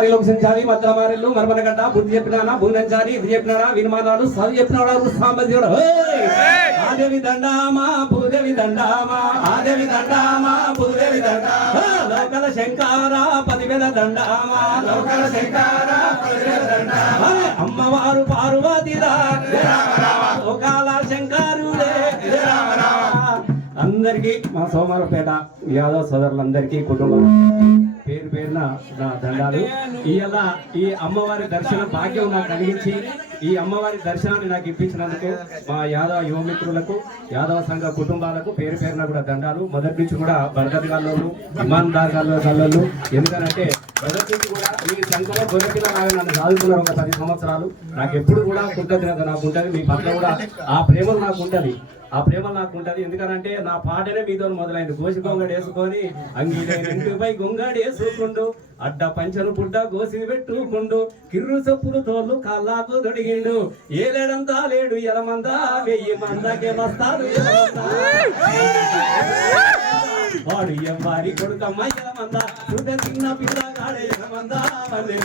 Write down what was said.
మారిలోకి సంచారి మధ్య మారిల్లు బుద్ధి చెప్పినానా బుందంచారి ఇది చెప్పినాడా వినుమానాలు చదువు చెప్పినాడు సాంబద్యుడు ఆదేవి దండామా భూదేవి దండామా ఆదేవి దండామా భూదేవి దండామా లోకల శంకార పదివేల దండామా లోకల శంకార పదివేల దండామా. అమ్మవారు పార్వతిరా లోకాల శంకారుడే అందరికీ మా సోమవారపేట యాదవ్ సోదరులందరికీ కుటుంబం. పేరున నా దండాలు. ఇవాళ ఈ అమ్మవారి దర్శన భాగ్యం నాకు కలిగించి ఈ అమ్మవారి దర్శనాన్ని నాకు ఇప్పించినందుకు మా యాదవ యువమిత్రులకు యాదవ సంఘ కుటుంబాలకు పేరు పేరున కూడా దండాలు. మొదటి నుంచి కూడా బరదత్ గాళ్ళు ఇమాన్దార్ గాళ్ళు ఎందుకంటే మొదటి కూడా గొర్రెపిల్ల నన్ను సాదుకున్నారు ఒక పది సంవత్సరాలు. నాకు ఎప్పుడు కూడా కృతజ్ఞత నాకు ఉంటుంది మీ పట్ల కూడా ఆ ప్రేమలు నాకు ఉంటుంది. ఆ ప్రేమ నాకు ఉంటది. ఎందుకంటే నా పాటనే మీతో మొదలైంది. గోసి గొంగడు వేసుకొని అంగిపై గొంగడు వేసుకుండు అడ్డ పంచను పుట్ట గోసి పెట్టుకుండు కిర్రు చెప్పులు తోళ్ళు కల్లాకు దొడిగిండు ఏలేడంతా లేడు ఎలమందా వెయ్యి మందకే వస్తాడు பாடியம் பாடி கொடுத்த மையம் வந்தா. சுட சின்ன பிள்ளை காலையில வந்தா. வந்து